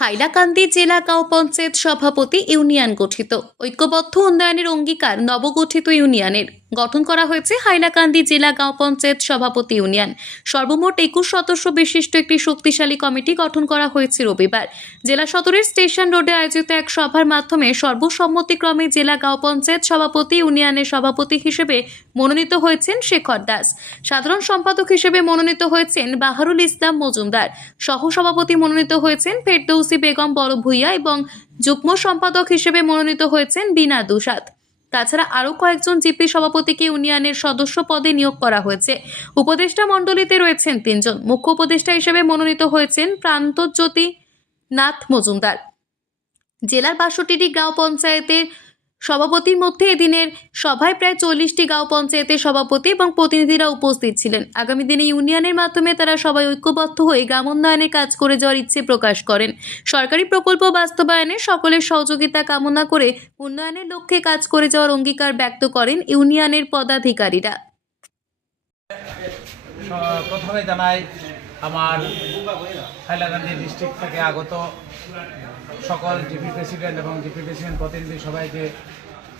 হাইলাকান্দি জেলা গাঁও পঞ্চায়েত সভাপতি ইউনিয়ন গঠিত। ঐক্যবদ্ধ উন্নয়নের অঙ্গীকার নবগঠিত ইউনিয়নের। গঠন করা হয়েছে হাইলাকান্দি জেলা গাঁও পঞ্চায়েত সভাপতি ইউনিয়ন। সর্বমোট একুশ সদস্য বিশিষ্ট একটি শক্তিশালী কমিটি গঠন করা হয়েছে রবিবার। জেলা সদরের স্টেশন রোডে আয়োজিত এক সভার মাধ্যমে সর্বসম্মতিক্রমে জেলা গাঁও পঞ্চায়েত সভাপতি, ইউনিয়নের সভাপতি হিসেবে মনোনীত হয়েছেন শেখর দাস। সাধারণ সম্পাদক হিসেবে মনোনীত হয়েছেন বাহারুল ইসলাম মজুমদার। সহসভাপতি মনোনীত হয়েছেন ফেরদৌসি বেগম বড় ভূঁইয়া এবং যুগ্ম সম্পাদক হিসেবে মনোনীত হয়েছেন বিনা দুসাদ। তাছাড়া আরও কয়েকজন জিপি সভাপতিকে ইউনিয়নের সদস্য পদে নিয়োগ করা হয়েছে। উপদেষ্টা মণ্ডলীতে রয়েছেন তিনজন। মুখ্য উপদেষ্টা হিসেবে মনোনীত হয়েছেন প্রান্তজ্যোতি নাথ মজুমদার। জেলার বাষট্টিটি গাঁও পঞ্চায়েতের সভাপতির মধ্যে এদিনের সভায় প্রায় চল্লিশটি গাঁও পঞ্চায়েতের সভাপতি এবং প্রতিনিধিরা উপস্থিত ছিলেন। আগামী দিনে ইউনিয়নের মাধ্যমে তারা সবাই ঐক্যবদ্ধ হয়ে গ্রাম উন্নয়নে কাজ করে যাওয়ার ইচ্ছে প্রকাশ করেন। সরকারি প্রকল্প বাস্তবায়নে সকলের সহযোগিতা কামনা করে উন্নয়নের লক্ষ্যে কাজ করে যাওয়ার অঙ্গীকার ব্যক্ত করেন ইউনিয়নের পদাধিকারীরা। প্রথমে আমার হাইলাকান্দি ডিস্ট্রিক্ট থেকে আগত সকল জিপি প্রেসিডেন্ট এবং জিপি প্রেসিডেন্ট প্রতিনিধি সবাইকে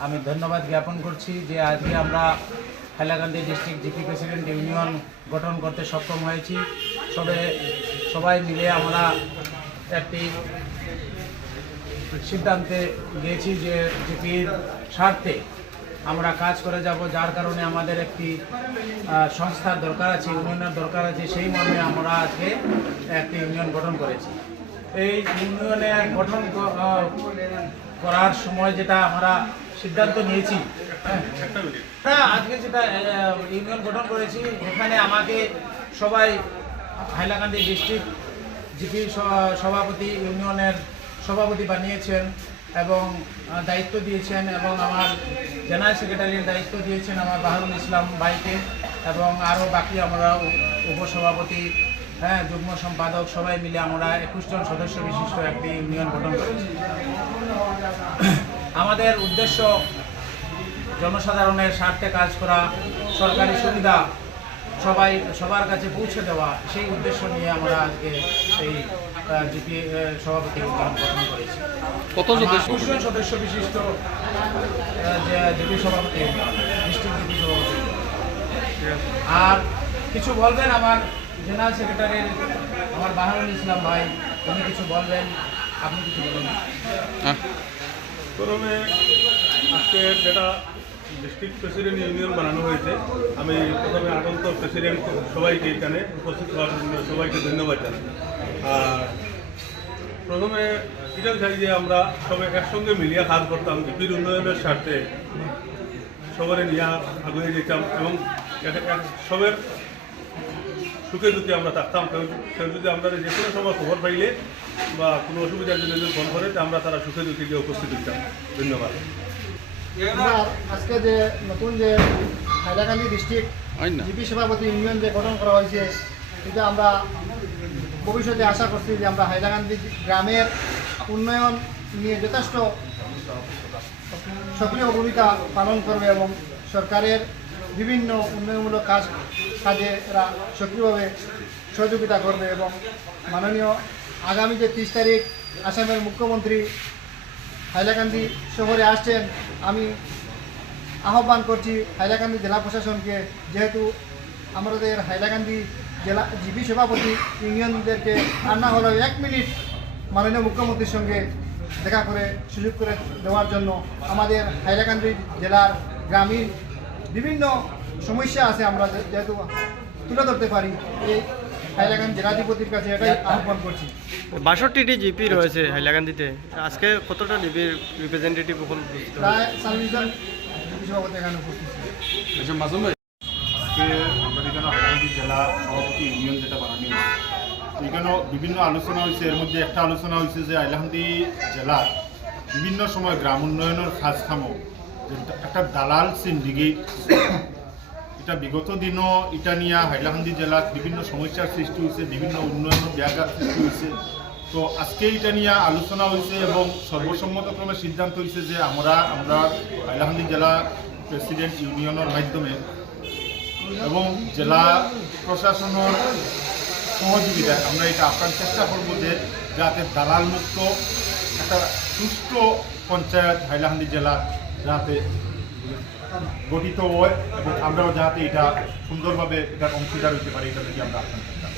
আমি ধন্যবাদ জ্ঞাপন করছি যে আজকে আমরা Hailakandi district GP president union গঠন করতে সক্ষম হয়েছি। সবে সবাই মিলে আমরা একটি সিদ্ধান্তে গিয়েছি যে জিপির স্বার্থে আমরা কাজ করে যাব যার কারণে আমাদের একটি সংস্থার দরকার আছে ইউনিয়নের দরকার আছে সেই মর্মে আমরা আজকে একটি ইউনিয়ন গঠন করেছি। এই ইউনিয়নে গঠন করার সময় যেটা আমরা সিদ্ধান্ত নিয়েছি হ্যাঁ, হ্যাঁ আজকে যেটা ইউনিয়ন গঠন করেছি এখানে আমাকে সবাই হাইলাকান্দি ডিস্ট্রিক্ট জিপি সভাপতি ইউনিয়নের সভাপতি বানিয়েছেন। এবং দায়িত্ব দিয়েছেন এবং আমার জেনারেল সেক্রেটারির দায়িত্ব দিয়েছেন আমার বাহারুল ইসলাম ভাইকে এবং আরও বাকি আমরা উপসভাপতি হ্যাঁ যুগ্ম সম্পাদক সবাই মিলে আমরা একুশ জন সদস্য বিশিষ্ট একটি ইউনিয়ন গঠন করেছি। আমাদের উদ্দেশ্য জনসাধারণের স্বার্থে কাজ করা, সরকারি সুবিধা সবাই সবার কাছে পৌঁছে দেওয়া সেই উদ্দেশ্য নিয়ে আমরা আজকে এই জিপি সভাপতি উদ্যান গঠন করেছি কত সদস্য? সদস্য বিশিষ্ট যে জিপি সভাপতি ডিস্ট্রিক্ট জিপি সভাপতি। আর কিছু বলবেন আমার জেনারেল সেক্রেটারি আমার বাহারুল ইসলাম ভাই উনি কিছু বলবেন আপনি কিছু বলুন। হ্যাঁ। প্রথমে আজকে যেটা ডিস্ট্রিক্ট প্রেসিডেন্ট ইউনিয়ন বানানো হয়েছে। আমি প্রথমে আগন্ত প্রেসিডেন্ট সবাইকে এখানে উপস্থিত হওয়ার জন্য সবাইকে ধন্যবাদ জানাই। আর প্রথমে এটাও চাই যে আমরা সবাই একসঙ্গে মিলিয়ে কাজ করতাম জিপির উন্নয়নের স্বার্থে সবারে নিয়ে আগুয়ে যেতাম এবং সবের সুখে দুঃখে আমরা থাকতাম। কেউ যদি আমরা যে কোনো সময় খবর পাইলে বা কোনো অসুবিধার জন্য যদি ফোন করে আমরা তারা সুখে দুঃখে গিয়ে উপস্থিত হইতাম। ধন্যবাদ। আজকে যে নতুন যে হাইলাকান্দি ডিস্ট্রিক্ট জিপি সভাপতি ইউনিয়ন যে গঠন করা হয়েছে এটা আমরা ভবিষ্যতে আশা করছি যে আমরা হাইলাকান্দি গ্রামের উন্নয়ন নিয়ে যথেষ্ট সক্রিয় ভূমিকা পালন করবে এবং সরকারের বিভিন্ন উন্নয়নমূলক কাজ কাজে এরা সক্রিয়ভাবে সহযোগিতা করবে এবং মাননীয় আগামী যে তিরিশ তারিখ আসামের মুখ্যমন্ত্রী হাইলাকান্দি শহরে আসছেন। আমি আহ্বান করছি হাইলাকান্দি জেলা প্রশাসনকে, যেহেতু আমাদের হাইলাকান্দি জেলা জিপি সভাপতি ইউনিয়নদেরকে আনা হলো এক মিনিট মাননীয় মুখ্যমন্ত্রীর সঙ্গে দেখা করে, সুযোগ করে দেওয়ার জন্য আমাদের হাইলাকান্দি জেলার গ্রামীণ বিভিন্ন সমস্যা আছে আমরা যেহেতু তুলে ধরতে পারি, এই হাইলাকান্দি জেলাধিপতির কাছে এটাই আহ্বান করছি বাষট্টিটি জিপি রয়েছে হাইলাকান্দিতে আজকে কতটা জিপির রিপ্রেজেন্টেটিভ ওখানে উপস্থিত? প্রায় চল্লিশ জন সভাপতি এখানে উপস্থিত ছিল। আজকে আমরা এখানে হাইলাকান্দি জেলা সভাপতি ইউনিয়ন যেটা বানানো এখানেও বিভিন্ন আলোচনা হয়েছে এর মধ্যে একটা আলোচনা হয়েছে যে হাইলাকান্দি জেলার বিভিন্ন সময় গ্রাম উন্নয়নের কাজ যে একটা দালাল সিন্ডিকেট এটা বিগত দিনও এটা নিয়ে হাইলাকান্দি জেলার বিভিন্ন সমস্যার সৃষ্টি হয়েছে, বিভিন্ন উন্নয়ন ব্যাঘাত সৃষ্টি হয়েছে। তো আজকে এটা নিয়ে আলোচনা হয়েছে এবং সর্বসম্মতক্রমে সিদ্ধান্ত হয়েছে যে আমরা আমরা হাইলাকান্দি জেলা প্রেসিডেন্ট ইউনিয়নের মাধ্যমে এবং জেলা প্রশাসনের সহযোগিতায় আমরা এটা আপ্রাণ চেষ্টা করব যে যাতে দালাল মুক্ত একটা সুষ্ঠু পঞ্চায়েত হাইলাকান্দি জেলা যাতে গঠিত হয় এবং আমরাও যাতে এটা সুন্দরভাবে এটার অংশীদার হইতে পারি, এটা থেকে আমরা আকাঙ্ক্ষা